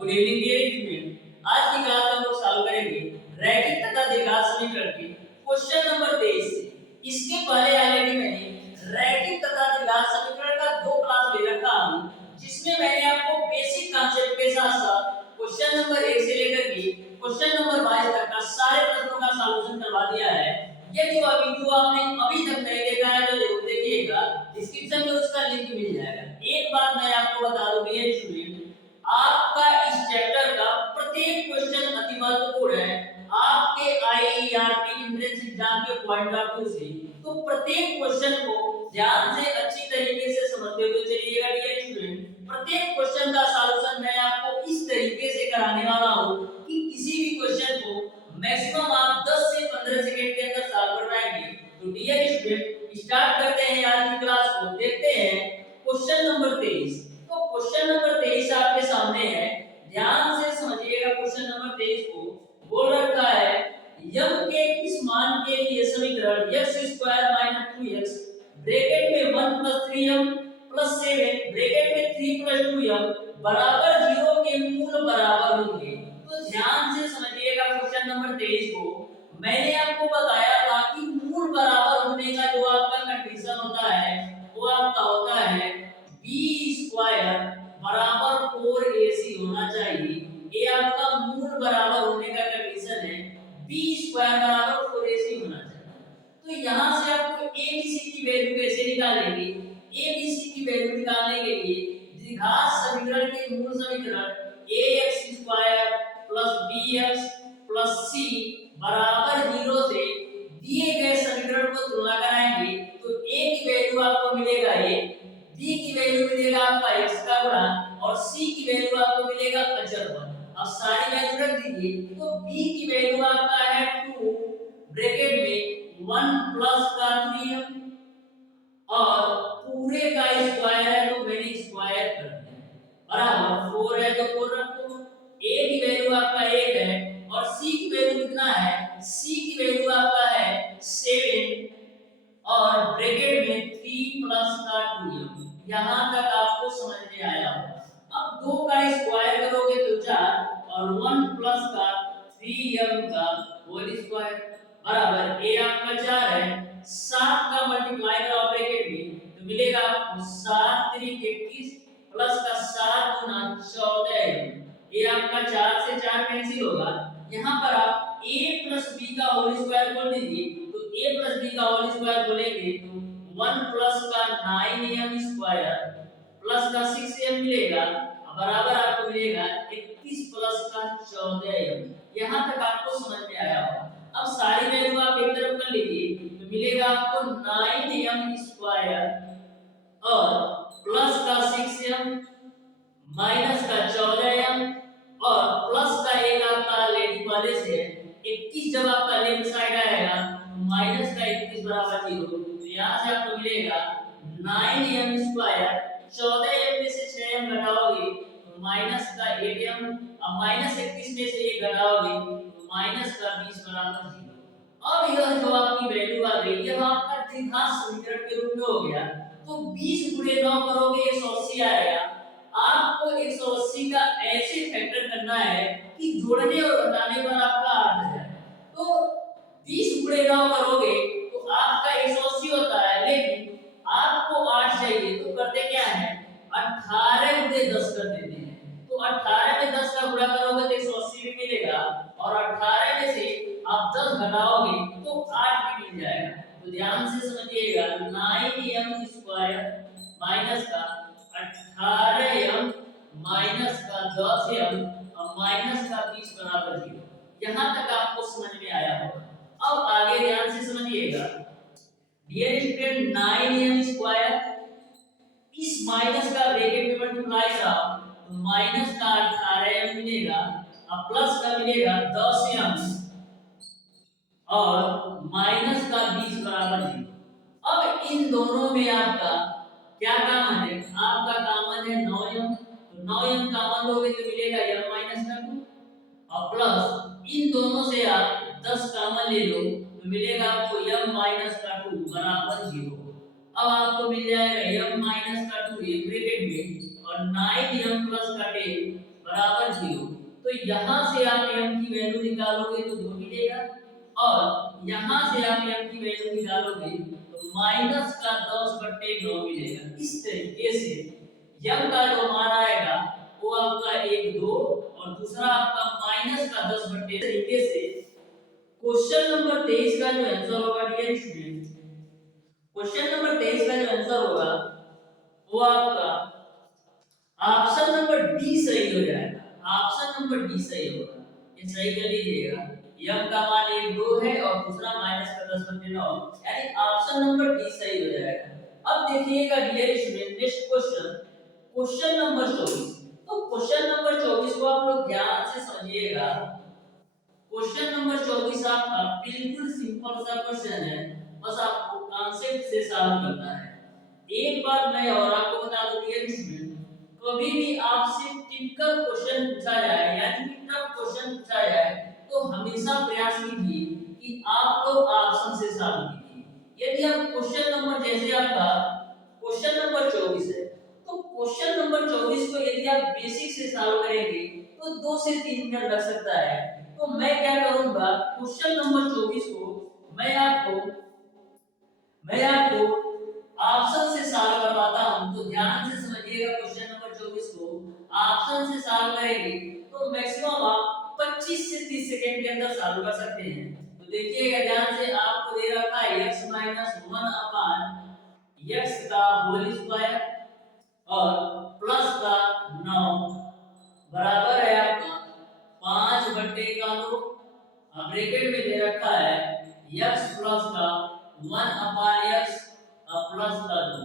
Good evening dear student. आज की class में हम लोग सॉल्व करेंगे रैखिक तथा द्विघात समीकरण के क्वेश्चन नंबर 23। इसके पहले ऑलरेडी मैंने रैखिक तथा द्विघात समीकरण का दो क्लास ले रखा हूं, जिसमें मैंने आपको बेसिक कांसेप्ट के साथ साथ क्वेश्चन नंबर 1 से लेकर के क्वेश्चन नंबर 22 तक का सारे प्रश्नों का सॉल्यूशन करवा दिया है। यदि वह वीडियो आपने अभी तक नहीं देखा है तो जरूर देखिएगा, डिस्क्रिप्शन में उसका लिंक मिल जाएगा। एक बात मैं आपको बता दूं डियर स्टूडेंट, आपका इस चैप्टर का प्रत्येक क्वेश्चन अति महत्वपूर्ण है आपके आईईआरटी एंट्रेंस एग्जाम के पॉइंट ऑफ व्यू से। तो प्रत्येक क्वेश्चन को ध्यान से अच्छी तरीके से समझते हुए चलिएगा डियर स्टूडेंट। प्रत्येक क्वेश्चन का सॉल्यूशन मैं आपको इस तरीके से कराने वाला हूं कि किसी भी क्वेश्चन को मैक्सिमम आप 10 से 15 सेकंड के अंदर सॉल्व कर पाएंगे। तो डियर स्टूडेंट स्टार्ट करते हैं आज की क्लास को। देखते हैं क्वेश्चन नंबर 23। तो क्वेश्चन नंबर 23 आपके सामने है, ध्यान से समझिएगा। क्वेश्चन नंबर 23 को बोल रखा है यम के किस मान के लिए समीकरण x² - 2x ब्रैकेट में 1 + 3m + 7 ब्रैकेट में 3 + 2m बराबर 0 के मूल बराबर होंगे। तो ध्यान से समझिएगा क्वेश्चन नंबर 23 को। मैंने आपको बताया था कि मूल बराबर होने का जो आपका कंडीशन होता है वो आपका होता है b² बराबर 4ac होना चाहिए। ये आपका मूल बराबर होने का कंडीशन है, b² बराबर 4ac होना चाहिए। तो यहाँ से आपको abc की वैल्यू कैसे निकालेंगे? abc की वैल्यू निकालने के लिए द्विघात समीकरण के मूल समीकरण ax² + bx + c बराबर 0 से दिए गए समीकरण को तुलना कराएंगे। तो a की वैल्यू आपको मिलेगा a, b की वैल्यू मिलेगा आपका x का गुणा और c की वैल्यू आपको मिलेगा अचर 1। अब सारी वैल्यू रख दीजिए। तो b की वैल्यू आपका है 2 ब्रैकेट में 1 + का 3m और पूरे का स्क्वायर है तो मैंने स्क्वायर कर दिया बराबर 4 है तो 4 रखो। a की वैल्यू आपका 1 है और c की वैल्यू कितना है? c की वैल्यू आपका है 7 और ब्रैकेट में 3 + का 2m। यहां तक आपको समझ में आया होगा। अब 2 का स्क्वायर करोगे तो 4 और 1 + का 3m का होल स्क्वायर बराबर a आपका 4 है, 7 का मल्टीप्लाई करो ब्रैकेट में तो मिलेगा आपको 7 × 3 = 21 प्लस का 7 × 14। ये आपका 4 से 4 कैंसिल होगा। यहाँ पर आप a + b का होल स्क्वायर बोल दीजिए। तो a + b का होल स्क्वायर बोलेंगे तो 1 + का 9m² प्लस का 6m मिलेगा बराबर आपको मिलेगा 21 + का 14m। यहाँ तक आपको समझ में आया होगा। अब सारी वैल्यू आप एक तरफ कर लीजिए तो मिलेगा आपको 9m² और प्लस का 6m माइनस का 14m और प्लस का एक आपका लेफ्ट वाले से 21 जब आपका लेफ्ट साइड आएगा तो माइनस का 21 बराबर 0। तो यहाँ से आपको मिलेगा 9m²। 14m में से 6m घटाओगे तो माइनस का 8m और माइनस 21 में से 1 घटाओगे तो माइनस का 20 बराबर 0। अब यह जो आपकी वैल्यू आ गई यह आपका द्विघात समीकरण के रूप में हो गया। तो 20 × 9 करोगे 180 आएगा। आपको 180 का ऐसे फैक्टर करना है कि जोड़ने और घटाने पर आपका 8 आ जाए। तो 20 × 9 करोगे तो आपका 180 होता है, लेकिन आपको 8 चाहिए तो करते क्या है 18 × 10 कर देते हैं। तो 18 में 10 का गुणा करोगे तो 180 भी मिलेगा और 18 में से आप 10 घटाओगे तो 8 भी मिल जाएगा। तो ध्यान से समझिएगा 9m² माइनस का 18m माइनस का 10m और माइनस का 20 बराबर 0। यहाँ तक आपको समझ में आया होगा। अब आगे ध्यान से समझिएगा डियर स्टूडेंट 9m² इस माइनस का ब्रैकेट में मल्टीप्लाई कराओ तो माइनस का 18m मिलेगा और प्लस का मिलेगा 10m और माइनस का 20 बराबर 0। अब इन दोनों में आपका क्या कॉमन है? आपका कॉमन है 9m। तो 9m कॉमन लोगे तो मिलेगा m - 2 और प्लस इन दोनों से आप 10 कॉमन ले लो तो मिलेगा आपको m - 2 बराबर 0। अब आपको मिल जाएगा m - 2 ये ब्रैकेट में और 9m + का 10 बराबर 0। तो यहाँ से आप m की वैल्यू निकालोगे तो 2 मिलेगा और यहाँ से आप m की वैल्यू निकालोगे तो माइनस का 10/9 मिलेगा। इस तरीके से m का जो मान आएगा वो आपका 1 2 और दूसरा आपका माइनस का 10/9 तरीके से क्वेश्चन नंबर 23 का जो आंसर होगा डियर स्टूडेंट, क्वेश्चन नंबर 23 का जो आंसर होगा वो आपका ऑप्शन नंबर डी सही हो जाएगा। ऑप्शन नंबर डी सही होगा, ये सही कर लीजिएगा। m का मान 1 2 है और दूसरा माइनस का 10/9 यानी ऑप्शन नंबर डी सही हो जाएगा। अब देखिएगा dear student next question, question number 24। तो क्वेश्चन नंबर 24 को आप लोग ध्यान से समझिएगा। क्वेश्चन नंबर 24 आपका बिल्कुल सिंपल सा क्वेश्चन है, बस आपको कॉन्सेप्ट से सॉल्व करना है। एक बात मैं और आपको बता दूं डियर स्टूडेंट, कभी भी आपसे टिपिकल क्वेश्चन पूछा जाए यानी कि टफ क्वेश्चन पूछा जाए तो हमेशा प्रयास कीजिए कि आप लोग ऑप्शन से सॉल्व कीजिए। यदि आप क्वेश्चन नंबर जैसे आपका क्वेश्चन नंबर 24 है तो क्वेश्चन नंबर 24 को यदि आप बेसिक से सॉल्व करेंगे तो 2 से 3 मिनट लग सकता है। तो मैं क्या करूंगा, क्वेश्चन नंबर 24 को मैं आपको ऑप्शन से सॉल्व करवाता हूं। तो ध्यान से समझिएगा, क्वेश्चन नंबर 24 को ऑप्शन से सॉल्व करेंगे तो मैक्सिमम आप 25 से 30 सेकंड के अंदर सॉल्व कर सकते हैं। तो देखिएगा ध्यान से, आपको दे रखा है x - 1 अपान x का होल स्क्वायर और प्लस का 9 बराबर है आपका 5/2। ब्रैकेट में दे रखा है x प्लस का 1 अपान x प्लस का 2।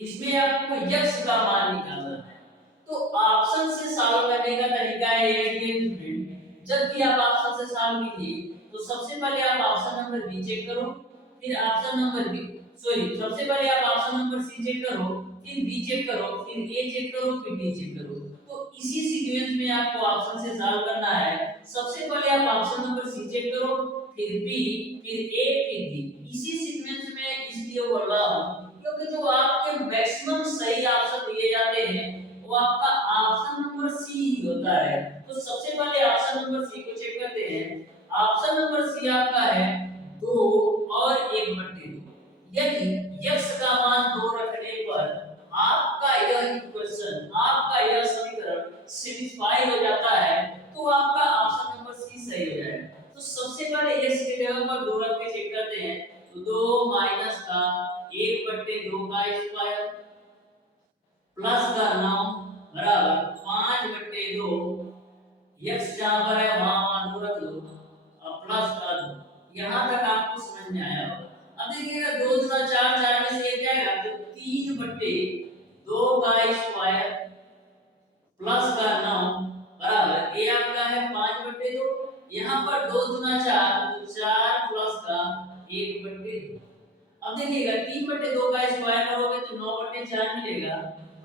इसमें आपको x का मान निकालना है। तो ऑप्शन से सॉल्व करने का तरीका है जब भी आप ऑप्शन से सॉल्व कीजिए तो सबसे पहले आप ऑप्शन नंबर बी चेक करो, फिर ऑप्शन नंबर बी सबसे पहले आप ऑप्शन नंबर सी चेक करो, फिर बी चेक करो, फिर ए चेक करो, फिर डी चेक करो। तो इसी सीक्वेंस में आपको ऑप्शन से सॉल्व करना है। सबसे पहले आप ऑप्शन नंबर सी चेक करो, फिर बी, फिर ए, फिर डी। इसी सीक्वेंस में इसलिए बोल रहा हूं क्योंकि जो आपके मैक्सिमम सही ऑप्शन दिए जाते हैं वो आपका ऑप्शन नंबर सी होता है। तो सबसे पहले ऑप्शन नंबर सी को चेक करते हैं। ऑप्शन नंबर सी आपका है 2 और 1/2। यदि x का मान 2 रखने पर आपका यह इक्वेशन, आपका यह समीकरण सिंप्लीफाई हो जाता है तो आपका ऑप्शन नंबर सी सही हो जाएगा। तो सबसे पहले x के जगह पर 2 रख के चेक करते हैं। तो 2 माइनस का 1/2 का स्क्वायर प्लस का 9 बराबर 5/2। x जहां पर है वहां मान 2 रख लो और प्लस का 2। यहां तक आपको समझ में आया होगा। अब देखिएगा 2 दूना 4, 4 में से ये क्या आएगा तो 3/2 का स्क्वायर प्लस का 9 बराबर ए आपका है 5/2। यहां पर 2 दूना 4 तो 4 प्लस का 1/2। अब देखिएगा 3/2 का स्क्वायर करोगे तो 9/4 मिलेगा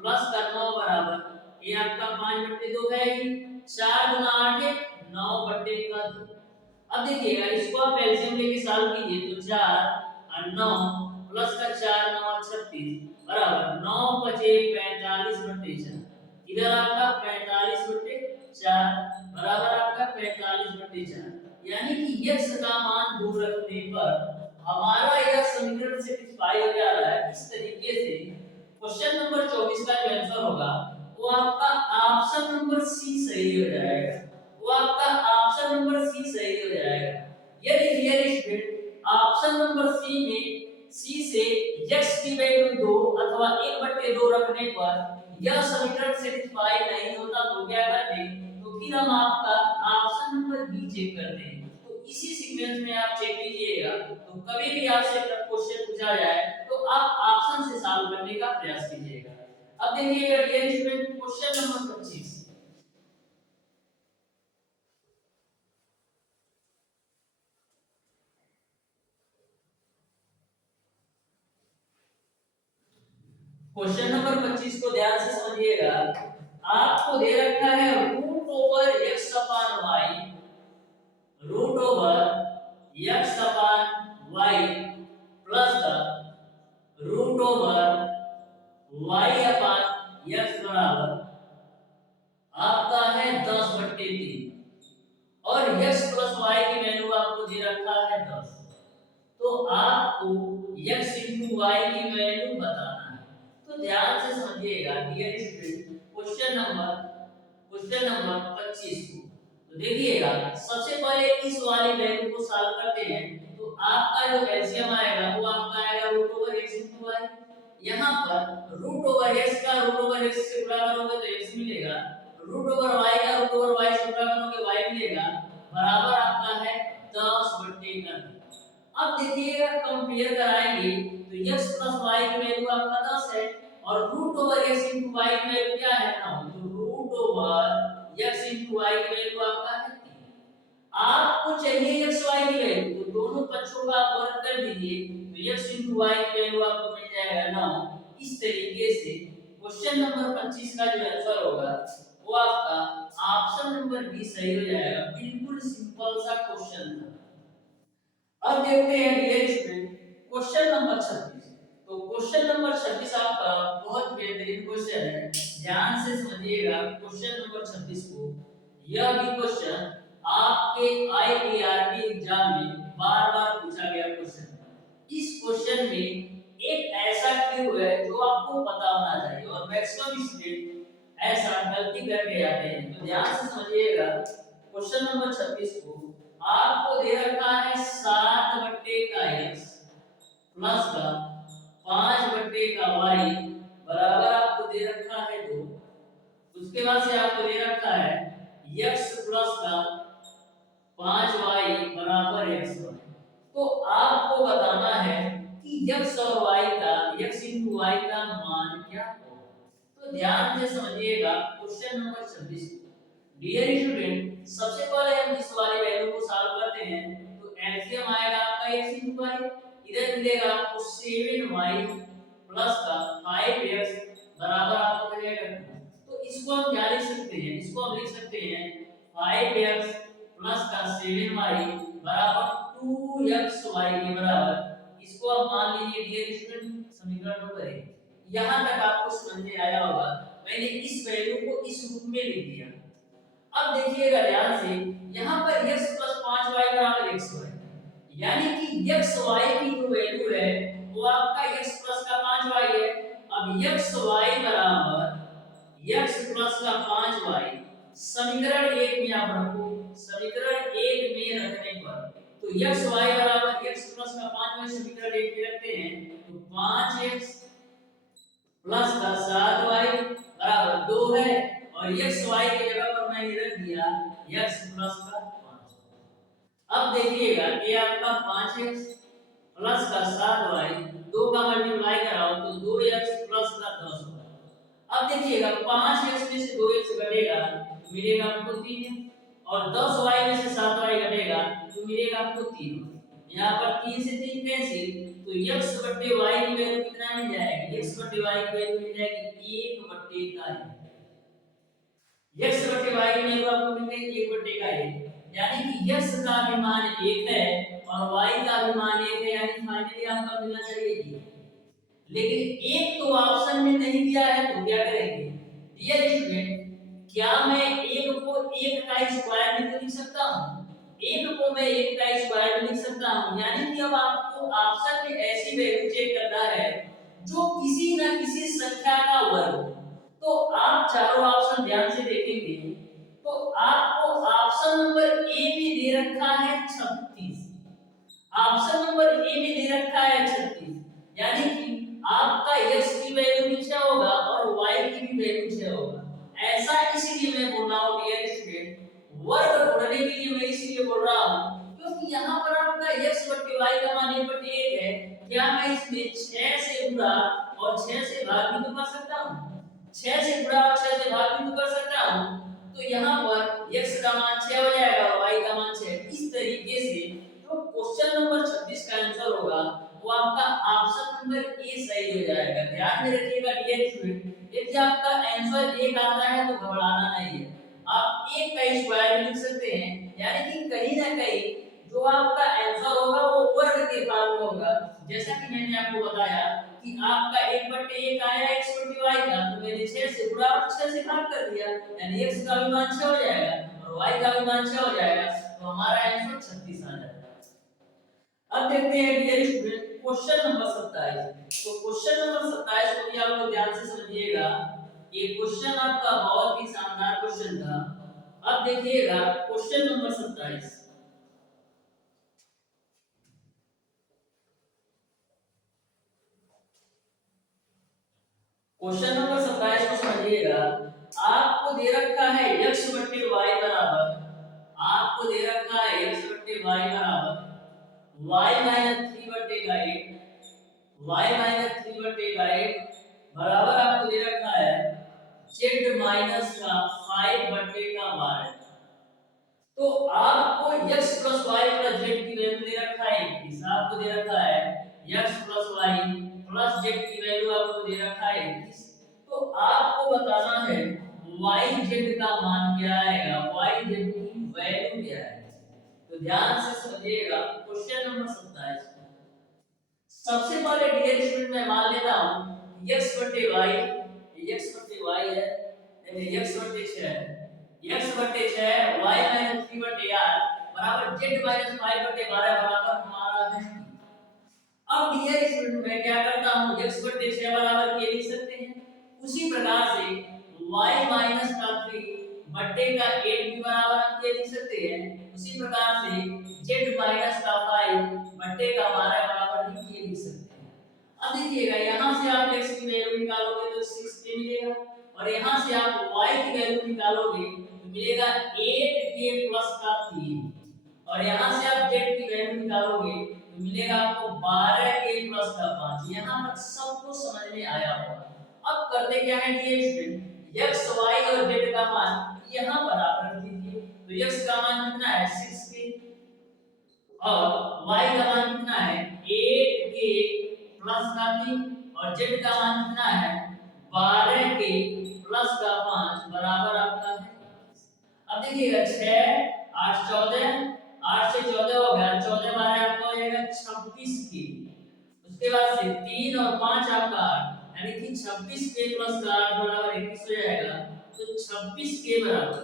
प्लस का 9 बराबर ये आपका 5/2 है ही। 4 गुना 8 है 9/2। अब देखिएगा इसको आप एलसीएम लेके सॉल्व कीजिए तो 4 और 9 प्लस का 4 9 36 बराबर 9 बचे 45/4। इधर आपका 45/4 बराबर आपका 45/4। यानी कि x का मान 2 रखने पर हमारा यह समीकरण सेटिस्फाई हो जा रहा है। इस तरीके से क्वेश्चन नंबर 24 का जो आंसर होगा वो आपका ऑप्शन नंबर सी सही हो जाएगा। वो आपका ऑप्शन नंबर सी सही हो जाएगा। यदि dear student option number c में सी से x की वैल्यू 2 अथवा 1/2 रखने पर यह समीकरण सेटिस्फाई नहीं होता तो क्या करते, तो फिर हम आपका ऑप्शन नंबर बी चेक करते हैं। तो इसी सीक्वेंस में आप चेक कीजिएगा तो कभी भी आपसे क्वेश्चन पूछा जाए तो आप ऑप्शन से सॉल्व करने का प्रयास कीजिएगा। अब देखिएगा dear student question number 25। Question number 25 को ध्यान से समझिएगा। आपको दे रखा है root over x upon y, root over x upon y plus का root over y upon x बराबर आपका 10/3 और x प्लस y की वैल्यू आपको दे रखा है 10। तो आपको x इंटू वाई की वैल्यू बताना है। तो ध्यान से समझिएगा डियर स्टूडेंट, क्वेश्चन नंबर 25 को तो देखिएगा, सबसे पहले इस वाली वैल्यू को सॉल्व करते हैं। तो आपका जो एलसीएम आएगा वो आपका आएगा root over x into y. यहाँ पर रूट ओवर x का रूट ओवर x से गुणा करोगे तो x मिलेगा, रूट ओवर y का रूट ओवर y से गुणा करोगे y मिलेगा, बराबर आपका है 10/3। अब देखिएगा कंपेयर कराएंगे तो x प्लस y की वैल्यू आपका 10 है और root over x into y की वैल्यू क्या है ना, तो root over x into y की वैल्यू आपका है 3। आपको चाहिए x y की वैल्यू, तो दोनों पक्षों का आप वर्ग कर दीजिए तो x इंटू y की वैल्यू आपको मिल जाएगा 9। इस तरीके से क्वेश्चन नंबर 25 का जो आंसर होगा वो आपका ऑप्शन नंबर बी सही हो जाएगा। बिल्कुल सिंपल सा क्वेश्चन था। अब देखते हैं डियर स्टूडेंट क्वेश्चन नंबर 26। तो क्वेश्चन नंबर 26 आपका बहुत बेहतरीन क्वेश्चन है, ध्यान से समझिएगा क्वेश्चन नंबर 26 को। यह भी क्वेश्चन आपके आईआरबी एग्जाम में बार-बार पूछा गया क्वेश्चन। इस क्वेश्चन में एक ऐसा क्यू है जो आपको पता होना चाहिए और मैक्सिमम स्टूडेंट ऐसा गलती करके आते हैं। तो ध्यान से समझिएगा क्वेश्चन नंबर 26 को। आपको दे रखा है 7/x प्लस का 5/y बराबर आपको दे रखा है 2। उसके बाद से आपको दे रखा है x प्लस का 5y बराबर x। तो आपको बताना है कि x और y का x इंटू y का मान क्या होगा। तो ध्यान से समझिएगा क्वेश्चन नंबर 26 को। डियर स्टूडेंट, सबसे पहले हम इस वाली वैल्यू को सॉल्व करते हैं। तो एलसीएम आएगा आपका x इंटू y, इधर मिलेगा आपको 7y प्लस का 5x बराबर आपको मिलेगा। तो इसको हम क्या लिख सकते हैं, इसको हम लिख सकते हैं 5x प्लस का 7y बराबर 2xy के बराबर। इसको आप मान लीजिए डियर स्टूडेंट समीकरण नंबर 1। यहां तक आपको समझ में आया होगा। मैंने इस वैल्यू को इस रूप में लिख दिया। अब देखिएगा ध्यान से, यहाँ पर x प्लस 5y बराबर xy, यानी कि xy की जो वैल्यू है वो आपका x प्लस का 5y है। अब xy बराबर x प्लस का 5y समीकरण 1 में आप रखो। समीकरण 1 में रखने पर तो xy बराबर x प्लस का 5y समीकरण 1 में रखते हैं तो 5x प्लस का 7y बराबर 2 है और xy की जगह पर मैंने रख दिया x प्लस का 5। अब देखिएगा ये आपका 5x प्लस का 7y 2 का मल्टीप्लाई कराओ तो 2x प्लस का 10y। अब देखिएगा 5x में से 2x घटेगा तो मिलेगा आपको 3 और 10y में से 7y घटेगा तो मिलेगा आपको 3। यहाँ पर 3 से 3 कैंसिल तो x बट्टे y की वैल्यू कितना मिल जाएगी, x बट्टे y की वैल्यू मिल जाएगी 1/1। x बट्टे y की वैल्यू आपको मिल गई 1/1, यानी कि x का भी मान 1 है और y का भी मान 1 है, यानी फाइनली आपका मिलना चाहिए ये। लेकिन एक तो ऑप्शन में नहीं दिया है तो क्या करेंगे डियर स्टूडेंट, क्या मैं एक को 1 का स्क्वायर भी तो लिख सकता हूँ, एक को मैं 1 का स्क्वायर भी लिख सकता हूँ। यानी कि अब आपको ऑप्शन में ऐसी वैल्यू चेक करना है जो किसी न किसी संख्या का वर्ग हो। तो आप चारों ऑप्शन ध्यान से देखेंगे तो आपको ऑप्शन नंबर ए में दे रखा है 36। ऑप्शन नंबर ए में दे रखा है 36, यानी कि आपका x की वैल्यू भी 6 होगा और y की भी वैल्यू 6 होगा। ऐसा इसलिए मैं बोल रहा हूं डियर स्टूडेंट, वर्ग ढूंढने के लिए मैं इसलिए बोल रहा हूं क्योंकि यहां पर आपका x बट्टे y का मान 1/1 है। क्या मैं इसमें 6 से गुणा और 6 से भाग भी तो कर सकता हूं, 6 से गुणा और 6 से भाग भी तो कर सकता हूं। तो यहां पर x का मान 6 हो जाएगा और y का मान 6। इस तरीके से जो क्वेश्चन नंबर 26 का आंसर होगा वो आपका ऑप्शन नंबर ए सही हो जाएगा। ध्यान में रखिएगा डियर स्टूडेंट, यदि आपका आंसर एक आता है तो घबराना नहीं है, आप एक का स्क्वायर लिख सकते हैं। यानी कि कहीं ना कहीं जो आपका आंसर होगा वो वर्ग के फॉर्म में होगा। जैसा कि मैंने आपको बताया कि आपका 1/1 आया x बट्टे y का, तो मैंने 6 से गुणा और 6 से भाग कर दिया, यानी x का भी मान 6 हो जाएगा और और y का भी मान 6 हो जाएगा, तो हमारा आंसर 36 आ जाएगा। अब देखते हैं डियर स्टूडेंट क्वेश्चन नंबर 27। तो क्वेश्चन नंबर 27 को भी आप लोग ध्यान से समझिएगा। ये क्वेश्चन आपका बहुत ही शानदार क्वेश्चन था। अब देखिएगा क्वेश्चन नंबर 27। क्वेश्चन नंबर 27 को समझिएगा। आपको दे रखा है x बट्टे y बराबर, आपको दे रखा है x बट्टे y बराबर y माइनस 3 बट्टे का 8, y माइनस 3 बट्टे का 8 बराबर आपको दे रखा है z माइनस का 5 बट्टे का 12। तो आपको x plus y plus z की वैल्यू दे रखा है 21, आपको दे रखा है x plus y plus z की वैल्यू आपको दे रखा है 21। तो आपको बताना है yz का मान क्या आएगा, yz की वैल्यू क्या है। तो ध्यान से समझिएगा क्वेश्चन नंबर 27। सबसे पहले डियर स्टूडेंट मैं मान लेता हूं x बटे y, x बटे y है यानी x बटे 6, x बटे 6 y माइनस 3 बटे 8 बराबर z माइनस 5 बटे 12 बराबर हमारा है। अब डियर स्टूडेंट मैं क्या करता हूं, x बटे 6 बराबर ये लिख सकते हैं, उसी प्रकार से y माइनस का 3 बटे का 8 भी बराबर हम ये लिख सकते हैं, उसी प्रकार से z माइनस का 5 बटे का 12 बराबर भी ये लिख सकते हैं। अब देखिएगा यहाँ से आप x की वैल्यू निकालोगे तो 6k मिलेगा और यहाँ से आप y की वैल्यू निकालोगे तो मिलेगा 8k प्लस का 3 और यहाँ से आप z की वैल्यू निकालोगे तो मिलेगा आपको 12k प्लस का 5। यहाँ तक सबको समझ में आया होगा। अब करते क्या है ये स्टूडेंट, x y और z का मान यहाँ पर आप रख दीजिए। तो x का मान कितना है 6k और y का मान कितना है 8k प्लस का 3 और z का मान कितना है 12k प्लस का 5 बराबर आपका है। अब देखिएगा 6 8 14, 8 से 14 हो गया, 14 12 आपका हो जाएगा 26 की। उसके बाद से 3 और 5 आपका 8 यानी कि 26 के प्लस का 8 बराबर 21 हो जाएगा। तो 26 के बराबर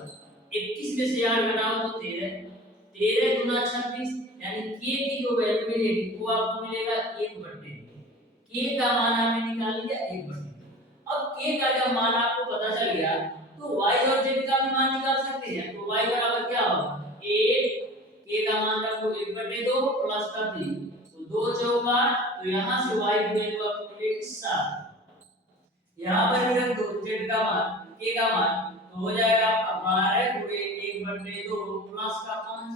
21 में से 8 घटाओ तो 13, 13 गुना 26 यानी के की जो वैल्यू मिलेगी वो आपको मिलेगा 1 बटे। के का मान आपने निकाल लिया 1 बटे। अब के का जब मान आपको पता चल गया तो y और z का भी मान निकाल सकते हैं। तो y बराबर क्या होगा 8, k का मान रखो 1/2 प्लस का 3 तो 2 चौका, तो यहां से y की वैल्यू आपको मिलेगी 7। यहां पर भी रख दो z का मान, k का मान तो हो जाएगा आपका 12 गुणे 1/2 प्लस का 5।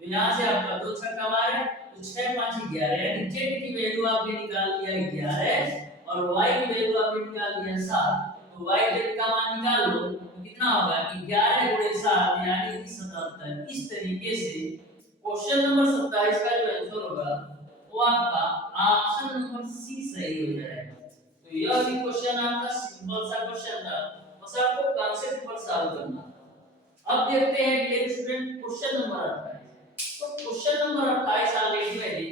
तो यहां से आपका 2 छक्का 12 तो 6 5 11 यानी z की वैल्यू आपने निकाल लिया 11 और y की वैल्यू आपने निकाल लिया 7। तो y z का मान निकाल लो तो कितना होगा 11 गुणे 7 यानी कि 77। इस तरीके से क्वेश्चन नंबर 27 का जो आंसर होगा वो आपका ऑप्शन नंबर सी सही हो जाएगा। तो यह भी क्वेश्चन आपका सिंपल सा क्वेश्चन था, बस आपको कांसेप्ट पर सॉल्व करना। अब देखते हैं डियर स्टूडेंट क्वेश्चन नंबर 28। तो क्वेश्चन नंबर 28 ऑलरेडी मैंने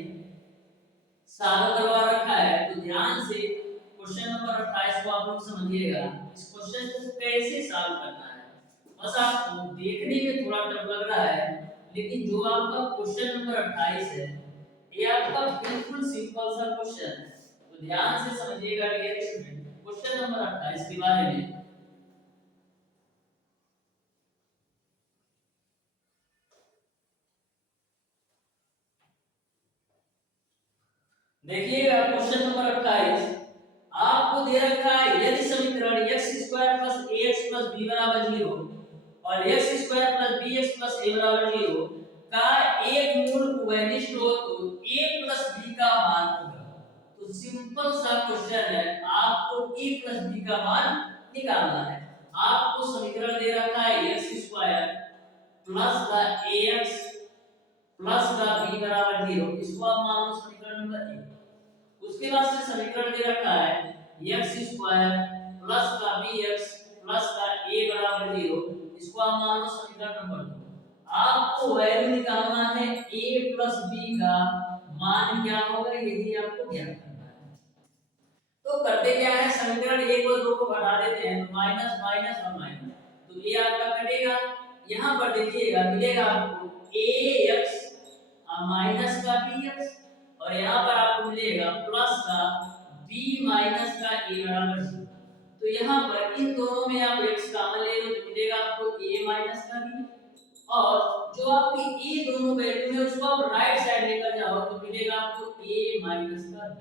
सॉल्व करवा रखा है, तो ध्यान से क्वेश्चन नंबर 28 को आप लोग समझिएगा। इस क्वेश्चन को कैसे सॉल्व करना है, बस आपको देखने में थोड़ा टफ लग रहा है, लेकिन जो आपका क्वेश्चन नंबर 28 है ये आपका बिल्कुल सिंपल सा क्वेश्चन है। तो ध्यान से समझिएगा डियर स्टूडेंट क्वेश्चन नंबर 28 के बारे में। देखिएगा क्वेश्चन नंबर 28 आपको दे रखा है यदि समीकरण x² + ax + b = 0 और x² + bx + a = 0 का एक मूल उभयनिष्ठ हो तो a + b का मान होगा। तो सिंपल सा क्वेश्चन है, आपको a + b का मान निकालना है। आपको समीकरण दे रखा है x² + ax + b = 0, इसको आप मान लो समीकरण नंबर 1। उसके बाद से समीकरण दे रखा है x² प्लस का bx प्लस का a बराबर 0, इसको आप मान लो समीकरण नंबर 2। आपको वैल्यू निकालना है a प्लस b का मान क्या होगा, यही आपको ज्ञात करना है। तो करते क्या है, समीकरण 1 और 2 को घटा देते हैं तो माइनस माइनस और माइनस, तो ये आपका कटेगा, यहाँ पर देखिएगा मिलेगा आपको ax माइनस का bx और यहाँ पर आपको मिलेगा प्लस का b माइनस का a बराबर 0। तो यहाँ पर इन दोनों में आप x कॉमन ले लो तो मिलेगा आपको a माइनस का b और जो आपकी a दोनों वैल्यू है उसको आप राइट साइड लेकर जाओ तो मिलेगा आपको a माइनस का b।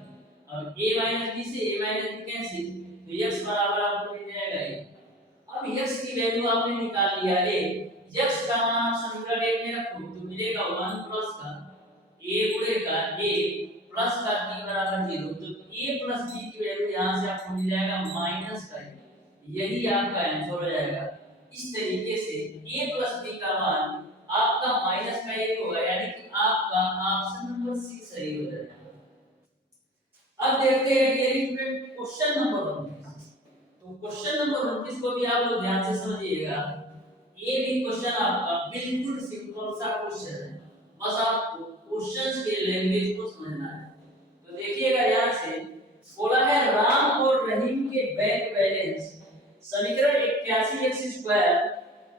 अब a माइनस b से a माइनस b कैंसिल तो x बराबर आपको मिल जाएगा a। अब x की वैल्यू आपने निकाल लिया a, x का मान आप समीकरण 1 में रखो तो मिलेगा 1 प्लस का a गुणे का a प्लस का b बराबर 0। तो a प्लस b की वैल्यू यहां से आपको मिल जाएगा माइनस का a। यही आपका आंसर हो जाएगा। इस तरीके से a प्लस b का मान आपका माइनस का 1 होगा, यानी कि आपका ऑप्शन नंबर सी सही हो जाएगा। अब देखते हैं डियर स्टूडेंट क्वेश्चन नंबर 29। तो क्वेश्चन नंबर 29 को भी आप लोग ध्यान से समझिएगा। ये भी क्वेश्चन आपका बिल्कुल सिंपल सा क्वेश्चन है, बस आपको क्वेश्चंस के लैंग्वेज को समझना है। तो देखिएगा यहां से बोला है राम और रहीम के बैंक बैलेंस समीकरण 81x²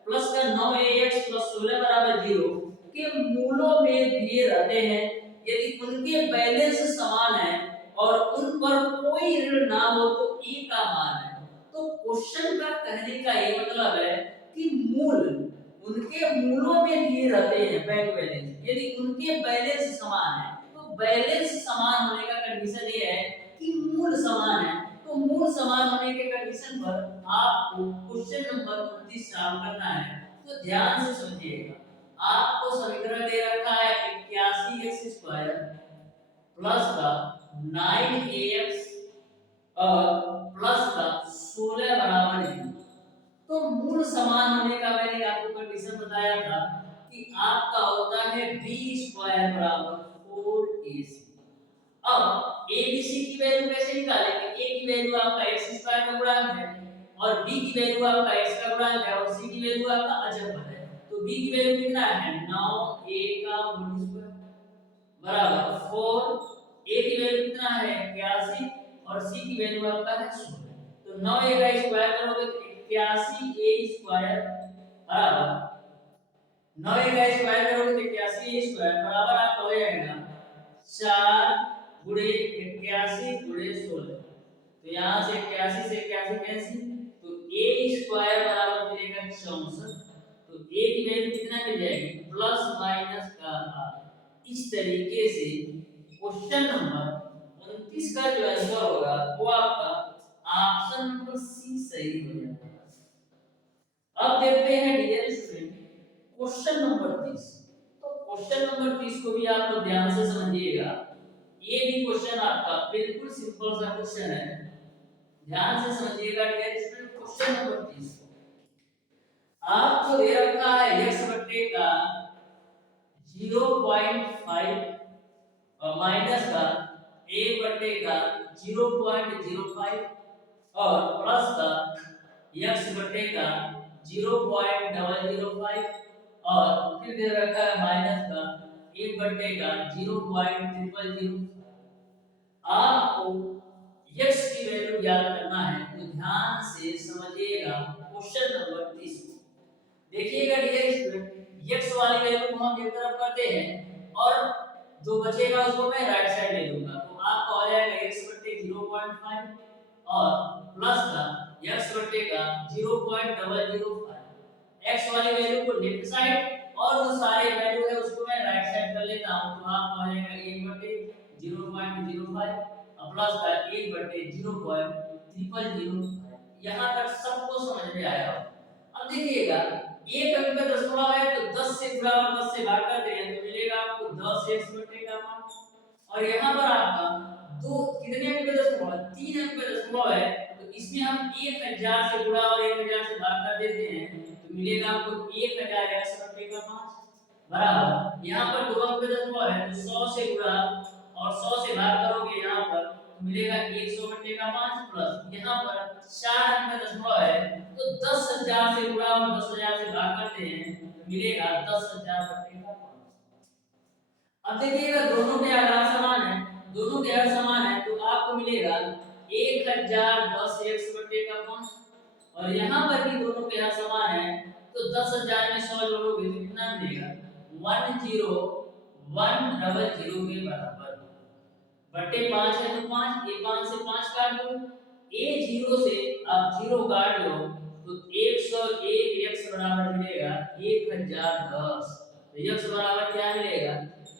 प्लस का 9ax प्लस 16 बराबर 0 के मूलों में दिए रहते हैं। यदि उनके बैलेंस समान है और उन पर कोई ऋण ना हो तो a का मान है। तो क्वेश्चन का कहने का ये मतलब है कि मूल उनके मूलों में दिए रहते हैं बैंक बैलेंस, यदि उनके बैलेंस समान है तो बैलेंस समान होने का कंडीशन ये है कि मूल समान है। तो मूल समान होने के कंडीशन पर आपको क्वेश्चन नंबर 29 सॉल्व करना है। तो ध्यान से समझिएगा। आपको समीकरण दे रखा है 81x² प्लस का 9ax और प्लस का 16 बराबर 0। तो मूल समान होने का मैंने आपको कंडीशन बताया था कि आपका होता है b² बराबर 4ac। अब abc की वैल्यू कैसे निकालेंगे? a की वैल्यू आपका x² का गुणांक है और b की वैल्यू आपका x का गुणांक है और c की वैल्यू आपका अजब है। तो b की वैल्यू कितना है 9a का होल स्क्वायर बराबर 4, a की वैल्यू कितना है 81 और c की वैल्यू आपका है 16। तो 9a का स्क्वायर करोगे तो 81a² बराबर 9a का स्क्वायर करोगे तो 81a² बराबर आपका हो जाएगा 4 गुणे 81 गुणे 16। तो यहाँ से 81 से 81 कैंसिल तो a² बराबर मिलेगा 64। तो a की वैल्यू कितना मिल जाएगी प्लस माइनस का आधा। इस तरीके से क्वेश्चन नंबर 29 का जो आंसर होगा वो आपका ऑप्शन नंबर सी सही हो जाएगा। अब देखते हैं डियर स्टूडेंट क्वेश्चन नंबर 30। तो क्वेश्चन नंबर 30 को भी आप लोग ध्यान से समझिएगा। ये भी क्वेश्चन आपका बिल्कुल सिंपल सा क्वेश्चन है, ध्यान से समझिएगा डियर स्टूडेंट। क्वेश्चन नंबर 30 आपको दे रखा है x बट्टे का 0.5 और माइनस का a बट्टे का 0.05 और प्लस का x बट्टे का 0.005 और फिर दे रखा है माइनस का a बट्टे का 0.000। आपको x की वैल्यू ज्ञात करना है तो ध्यान से समझिएगा क्वेश्चन नंबर 30 को। देखिएगा डियर स्टूडेंट x वाली वैल्यू को हम एक तरफ करते हैं और जो बचेगा उसको मैं राइट साइड ले लूंगा। तो आपका हो जाएगा x बट्टे 0.5 और प्लस का x बट्टे का 0.005। x वाली वैल्यू को लेफ्ट साइड और जो सारे वैल्यू है उसको मैं राइट साइड कर लेता हूं। तो आपका हो जाएगा 1 बट्टे 0.05 और प्लस का 1 बट्टे 0.000। यहां तक सबको समझ में आया। अब देखिएगा एक अंक का दशमलव है तो 10 से गुणा और 10 से भाग करते हैं तो मिलेगा आपको 10x बटे का मान। और यहाँ पर आपका दो कितने अंक का दशमलव है 3 अंक का दशमलव है तो इसमें हम 1000 से गुणा और 1000 से भाग कर देते हैं तो मिलेगा आपको 1000x बटे का 5 बराबर यहाँ पर 2 अंक का दशमलव है तो 100 से गुणा और 100 से भाग करोगे यहाँ पर तो मिलेगा 100 बटे का 5 प्लस यहाँ पर 4 अंक का दशमलव है तो 10,000 से गुणा और 10,000 से भाग करते हैं तो मिलेगा 10,000 बटे का 5। अब देखिएगा दोनों के आधार समान है, दोनों के आधार समान है तो आपको मिलेगा 1010 x बटे का 5 और यहाँ पर भी दोनों के आधार समान है तो 10,000 में 100 जोड़ोगे तो कितना मिलेगा 10100 के बराबर बटे 5 है तो 5 ये 5 से 5 काट दो ए 0 से आप 0 काट लो तो 101 x बराबर मिलेगा 1010 तो x बराबर क्या मिलेगा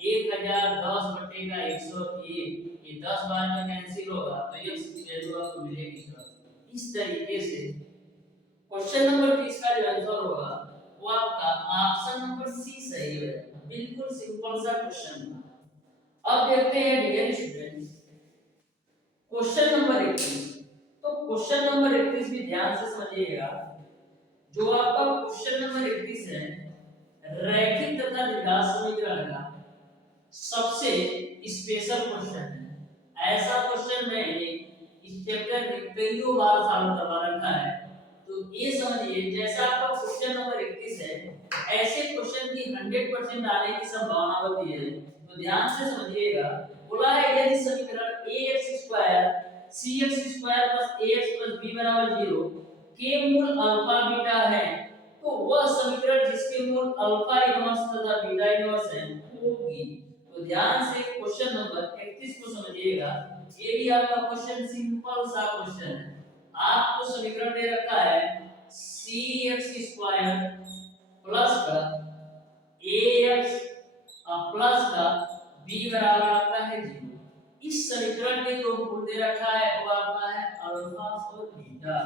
1010 बटे का 101 ये 10 बार में कैंसिल होगा तो x की वैल्यू आपको मिलेगी 10 इस तरीके से क्वेश्चन नंबर 30 का जो आंसर होगा वो आपका ऑप्शन नंबर सी सही है बिल्कुल सिंपल सा क्वेश्चन था अब देखते हैं डियर स्टूडेंट्स क्वेश्चन नंबर 21 तो क्वेश्चन नंबर 21 भी ध्यान से समझिएगा जो आपका क्वेश्चन नंबर 21 है रैखिक तथा द्विघात समीकरण का सबसे स्पेशल क्वेश्चन है ऐसा क्वेश्चन मैंने इस चैप्टर में कई बार सॉल्व करवा रखा है तो ये समझिए जैसा आपका क्वेश्चन नंबर 21 है ऐसे क्वेश्चन की 100% आने की संभावना होती है तो ध्यान से समझिएगा बोला है यदि समीकरण ax² cx² ax b 0 के मूल अल्फा बीटा है तो वह समीकरण जिसके मूल अल्फा इनवर्स तथा बीटा इनवर्स है होगी तो ध्यान से क्वेश्चन नंबर 31 को समझिएगा ये भी आपका क्वेश्चन सिंपल सा क्वेश्चन है आपको समीकरण दे रखा है cx² प्लस का ax प्लस का b बराबर आपका है 0 इस समीकरण में जो मूल दे रखा है वो आपका है अल्फा और बीटा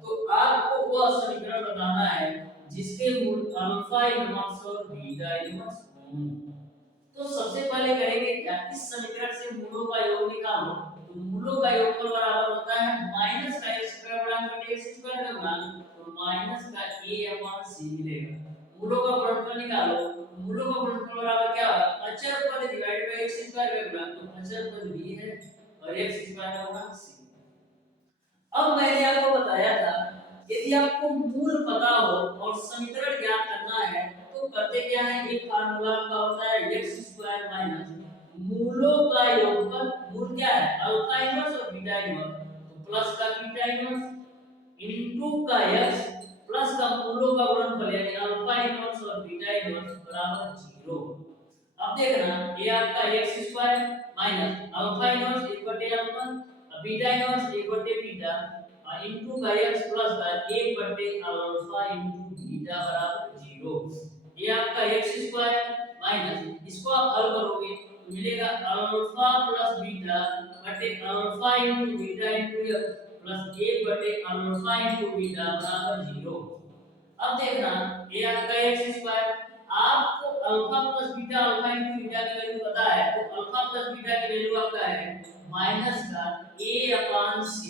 तो आपको वह समीकरण बताना है जिसके मूल अल्फा इनवर्स और बीटा इनवर्स हों तो सबसे पहले करेंगे क्या इस समीकरण से मूलों का योग निकालो तो मूलों का योगफल बराबर होता है माइनस का x² गुणा x² का गुणन तो माइनस का a/c मिलेगा मूलों का गुणनफल निकालो मूलों का गुणनफल बराबर क्या होगा अचर पद डिवाइड बाय x² का गुणन तो अचर पद b है और x² का गुणन c अब मैंने आपको बताया था यदि आपको मूल पता हो और समीकरण ज्ञात करना है तो करते क्या है एक फार्मूला का होता है x² मूलों का योगफल मूल क्या है अल्फा इनवर्स और बीटा इनवर्स तो प्लस का बीटा इनवर्स इनटू का x प्लस का मूलों का गुणनफल यानी अल्फा इनवर्स और बीटा इनवर्स बराबर 0 अब देखना ये आपका x² अल्फा इनवर्स 1/अल्फा बीटा इनवर्स 1/बीटा इनटू का x प्लस का 1/अल्फा इनटू बीटा बराबर 0 ये आपका x² इसको आप हल करोगे तो मिलेगा अल्फा प्लस बीटा बटे alpha into beta into x plus 1/अल्फा इनटू बीटा बराबर 0 अब देखना ये आपका x² आपको alpha plus beta alpha into beta की वैल्यू पता है तो अल्फा प्लस बीटा की वैल्यू आपका है माइनस का a/c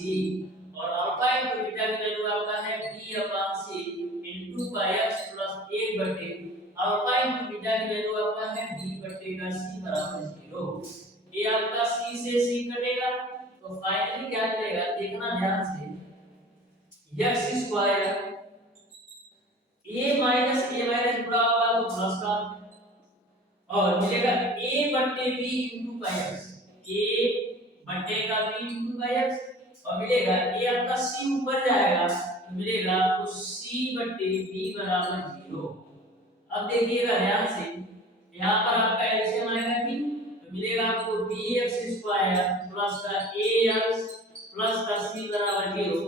और अल्फा इनटू बीटा की वैल्यू आपका है b/c इनटू का x प्लस 1 बटे अल्फा इनटू बीटा की वैल्यू आपका है b बटे का c बराबर 0 ये आपका c से c कटेगा तो फाइनली क्या मिलेगा देखना ध्यान से x² a माइनस जुड़ा होगा तो प्लस का और मिलेगा a बटे b इनटू का x a बटे का b इनटू का x और मिलेगा a आपका c ऊपर जाएगा तो मिलेगा आपको c बटे b बराबर 0 अब देखिएगा ध्यान से यहाँ पर आपका एलसीएम आएगा b तो मिलेगा आपको bx² प्लस का ax प्लस का c बराबर 0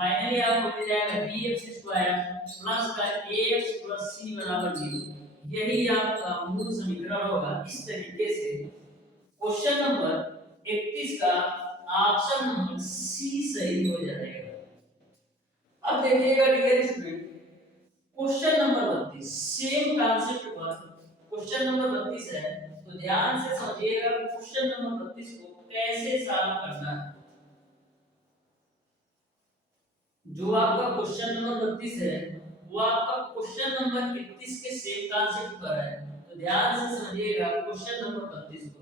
फाइनली आपको मिल जाएगा bx² प्लस का ax प्लस c बराबर 0 यही आपका मूल समीकरण होगा इस तरीके से क्वेश्चन नंबर 31 का ऑप्शन नंबर सी सही हो जाएगा अब देखिएगा dear student question number 32 same concept पर क्वेश्चन नंबर 32 है तो ध्यान से समझिएगा क्वेश्चन नंबर 32 को कैसे सॉल्व करना है जो आपका क्वेश्चन नंबर 32 है वो आपका क्वेश्चन नंबर 31 के सेम कॉन्सेप्ट पर है तो ध्यान से समझिएगा क्वेश्चन नंबर 32 को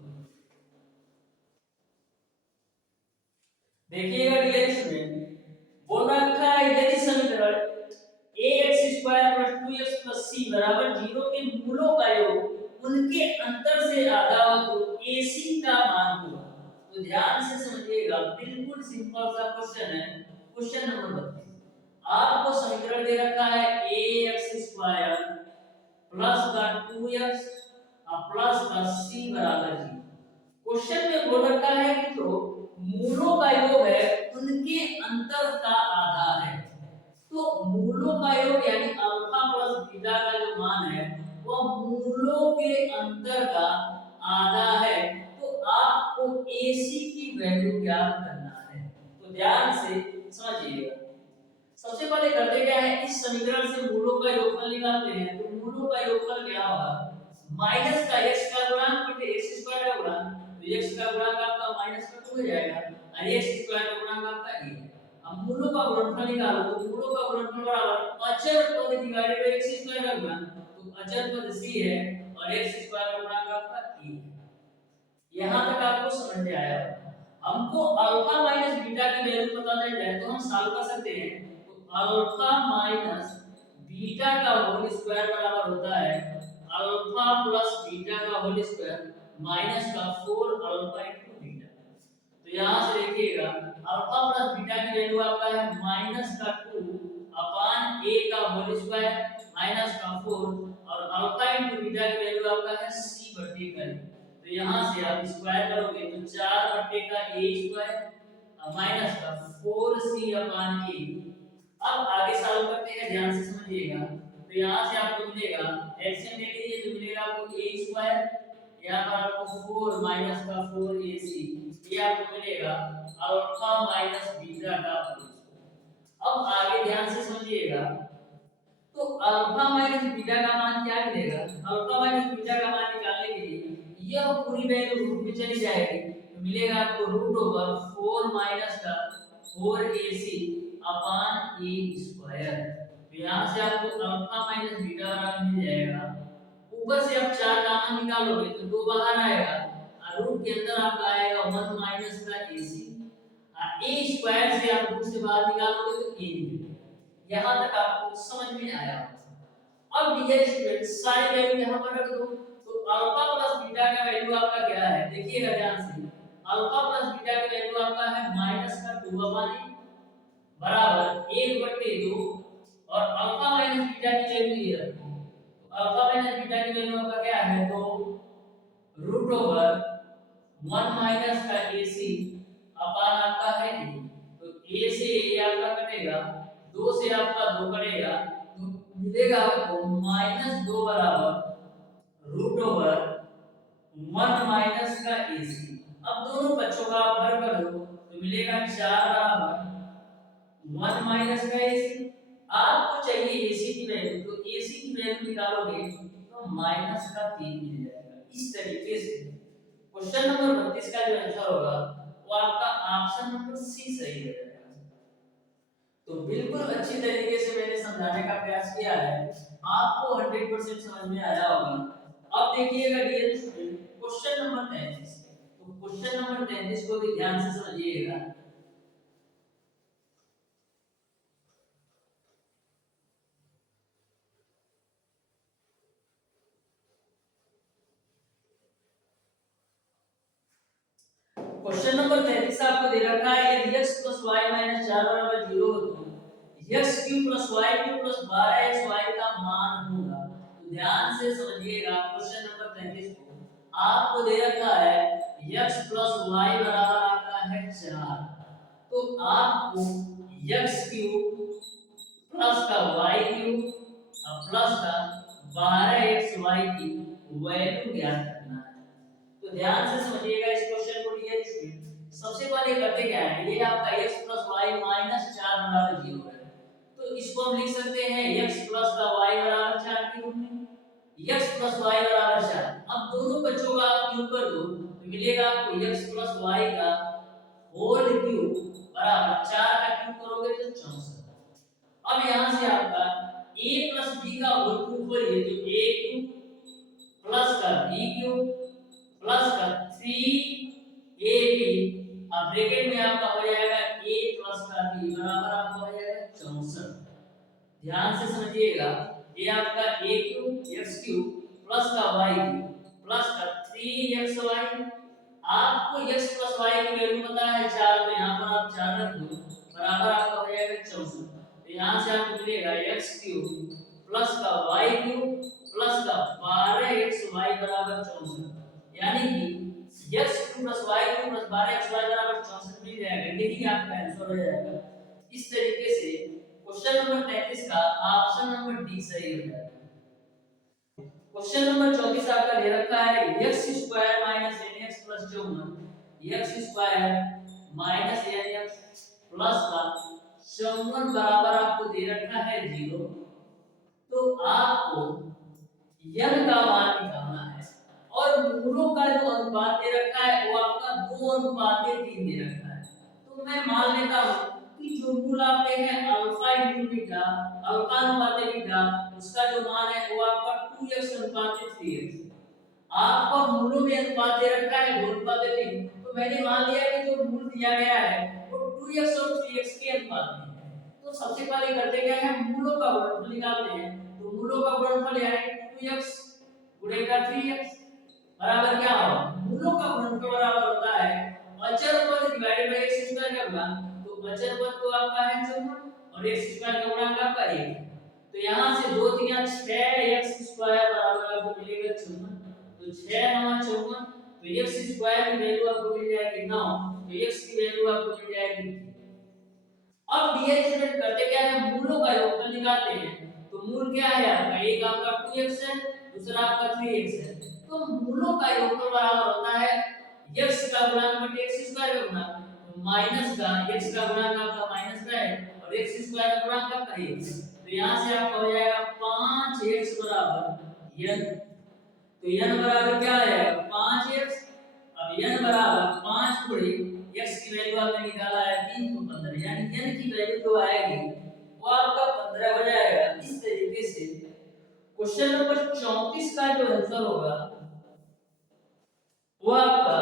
देखिएगा डियर स्टूडेंट बोल रखा है यदि समीकरण ax² 2x c बराबर 0 के मूलों का योग उनके अंतर से आधा हो तो ac का मान होगा तो ध्यान से समझिएगा बिल्कुल सिंपल सा क्वेश्चन है क्वेश्चन नंबर 32 आपको समीकरण दे रखा है ax² प्लस का 2x प्लस का c बराबर 0। क्वेश्चन में बोल रखा है कि जो मूलों का योग है उनके अंतर का आधा है। तो मूलों का योग यानी अल्फा प्लस बीटा का जो मान है वह मूलों के अंतर का आधा है। तो आपको AC की वैल्यू ज्ञात करना है। तो ध्यान से समझिएगा। सबसे पहले करते क्या है, इस समीकरण से मूलों का योगफल निकालते हैं। तो मूलों का योगफल क्या होगा, माइनस का x का गुणांक बटे x² का गुणांक। तो x का गुणांक आपका माइनस का 2 हो जाएगा और x² का गुणांक आपका a है। अब मूलों का गुणनफल निकालो। तो मूलों का गुणनफल बराबर अचर पद डिवाइडेड बाय x² का गुणांक। तो अचर पद c है और x² का गुणांक आपका a है। यहां तक आपको समझ में आया। हमको अल्फा माइनस बीटा की वैल्यू पता चल जाए तो हम सॉल्व कर सकते हैं। तो अल्फा माइनस बीटा का होल स्क्वायर बराबर होता है अल्फा प्लस बीटा का होल स्क्वायर माइनस का 4 अल्फा इनटू बीटा। तो यहां से देखिएगा अल्फा प्लस बीटा की वैल्यू आपका है माइनस का 2 अपान a का होल स्क्वायर माइनस का 4 और अल्फा इनटू बीटा की वैल्यू आपका है c बटे का। तो यहां से आप स्क्वायर करोगे तो 4 बटे का a स्क्वायर माइनस का 4c अपान a। अब आगे सॉल्व करते हैं, ध्यान से समझिएगा। तो यहां से आपको मिलेगा एलसीएम ले लीजिए तो मिलेगा आपको a स्क्वायर, यहां पर आपको 4 माइनस का 4ac, ये आपको मिलेगा अल्फा माइनस बीटा का होल स्क्वायर। अब आगे ध्यान से समझिएगा। तो अल्फा माइनस बीटा का मान क्या मिलेगा, अल्फा माइनस बीटा का मान निकालने के लिए यह पूरी वैल्यू रूट में चली जाएगी। तो मिलेगा आपको रूट ओवर 4 माइनस का 4ac अपान a स्क्वायर। तो यहां से आपको अल्फा माइनस बीटा बराबर मिल जाएगा। ऊपर से आप 4 कॉमन निकालोगे तो 2 बाहर आएगा और रूट के अंदर आपका आएगा 1 माइनस का ac और a स्क्वायर से आप रूट से बाहर निकालोगे तो a निकलेगा। यहां तक आपको समझ में आया। अब डियर स्टूडेंट सारी वैल्यू यहां पर रख दो। तो अल्फा प्लस बीटा का वैल्यू आपका क्या है, देखिएगा ध्यान से। अल्फा प्लस बीटा की वैल्यू आपका है माइनस का 2 अपान बराबर 1/2 और अल्फा माइनस बीटा की वैल्यू ये रखो। तो अल्फा माइनस बीटा की वैल्यू आपका क्या है, 2 रूट ओवर 1 माइनस का ac अपान आपका है a। तो a से a आपका कटेगा, 2 से आपका 2 कटेगा तो मिलेगा आपको -2 बराबर रूट ओवर 1 माइनस का ac। अब दोनों बच्चों का आप हल कर दो तो मिलेगा 4 बराबर 1 माइनस का ac। आपको चाहिए ac की वैल्यू, तो ac की वैल्यू निकालोगे तो माइनस का 3 मिल जाएगा। इस तरीके से क्वेश्चन नंबर 32 का जो आंसर होगा वो आपका ऑप्शन नंबर सी सही हो जाएगा। तो बिल्कुल अच्छी तरीके से मैंने समझाने का प्रयास किया है, आपको 100% समझ में आया होगा। अब देखिएगा डियर स्टूडेंट क्वेश्चन नंबर 33। तो क्वेश्चन नंबर 33 को भी ध्यान से समझिएगा। क्वेश्चन नंबर 33 आपको दे रखा है यदि x + y - 4 बराबर 0 हो तो x³ + y³ + 12xy का मान होगा। तो ध्यान से समझिएगा क्वेश्चन नंबर 33 को। आपको दे रखा है x + y बराबर आपका है 4। तो आपको x³ प्लस का y³ और प्लस का 12xy की वैल्यू ज्ञात करना है। तो ध्यान से समझिएगा इस क्वेश्चन को डियर स्टूडेंट। सबसे पहले करते क्या है, ये आपका x + y - 4 बराबर 0 है। तो इसको हम लिख सकते हैं x प्लस का y बराबर 4 के रूप में। x + y बराबर 4। अब दोनों बच्चों का आप क्यूब कर दो तो मिलेगा आपको x + y का होल क्यूब बराबर 4 का क्यूब करोगे तो 64। अब यहां से आपका a + b का होल क्यूब करिए तो a³ प्लस का b³ प्लस का 3ab अब ब्रैकेट में आपका हो जाएगा a प्लस का b बराबर आपका हो जाएगा 64। ध्यान से समझिएगा, ये आपका a³ x³ प्लस का y³ प्लस का 3xy। आपको x + y की वैल्यू पता है 4, तो यहां पर आप 4 रख दो बराबर आपका हो जाएगा 64। तो यहां यहाँ से आपको मिलेगा x क्यूब प्लस का y क्यूब प्लस का 12xy बराबर 64, यानी कि x cube plus y cube plus 12xy बराबर 64 मिल जाएगा। यही आपका आंसर हो जाएगा। इस तरीके से क्वेश्चन नंबर 33 का ऑप्शन नंबर डी सही हो जाएगा। क्वेश्चन नंबर 34 आपका दे रखा है x square minus nx plus 54, x square minus nx plus का 54 बराबर आपको दे रखा है 0। तो आपको n का मान निकालना है और मूलों का जो अनुपात दे रखा है वो आपका 2:3 दे रखा है। तो मैं मान लेता हूं कि जो मूल आपके हैं अल्फा इनटू बीटा, अल्फा अनुपात बीटा, उसका जो मान है वो आपका 2x अनुपात 3x। आपको मूलों में अनुपात दे रखा है 2:3, तो मैंने मान लिया कि जो मूल दिया गया है वो 2x और 3x के अनुपात में है। तो सबसे पहले करते क्या है, मूलों का गुणनफल निकालते हैं। तो मूलों का गुणनफल यानी 2x गुणेगा 3x बराबर क्या होगा, मूलों का गुणनफल बराबर होता है अचर पद डिवाइडेड बाय x स्क्वायर का गुणा। तो अचर पद तो आपका है 54 और x स्क्वायर का गुणा आपका 1। तो यहां से 2 3 6x स्क्वायर बराबर आपको मिलेगा 54। तो 6 9 54, तो x स्क्वायर की वैल्यू आपको मिल जाएगी 9, तो x की वैल्यू आपको मिल जाएगी। अब डीएरिथमेंट करते क्या है, मूलों का योगफल निकालते हैं। तो मूल क्या है आपका, एक आपका 2x है, दूसरा आपका 3x है। तो मूलों का योगफल बराबर होता है x का गुणा बटे x स्क्वायर का गुणा, तो माइनस का x का गुणा आपका माइनस का है और x स्क्वायर का गुणा आपका 1। तो यहां से आपका हो जाएगा 5x बराबर n। तो n बराबर क्या आएगा 5x। अब n बराबर 5 गुणे x की वैल्यू आपने निकाला है 3 तो 15, यानी n की वैल्यू जो आएगी वो आपका 15 हो जाएगा। इस तरीके से क्वेश्चन नंबर 34 का जो आंसर होगा वो आपका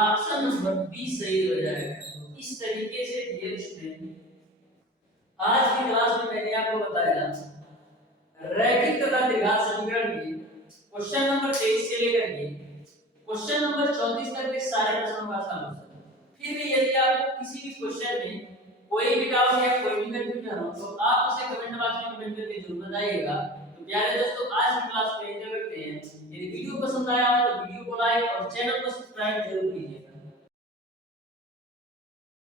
ऑप्शन नंबर बी सही हो जाएगा। तो इस तरीके से डियर स्टूडेंट आज की क्लास में मैंने आपको बताया रैखिक तथा द्विघात समीकरण के क्वेश्चन नंबर 23 से लेकर के क्वेश्चन नंबर 34 तक के सारे प्रश्नों का सॉल्यूशन। फिर भी यदि आपको किसी भी क्वेश्चन में कोई भी डाउट या कोई भी कंफ्यूजन हो तो आप उसे कमेंट बॉक्स में कमेंट करके जरूर बताइएगा। तो प्यारे दोस्तों आज की क्लास को एंजॉय करते हैं। यदि वीडियो पसंद आया हो तो वीडियो को लाइक और चैनल को सब्सक्राइब जरूर कीजिएगा।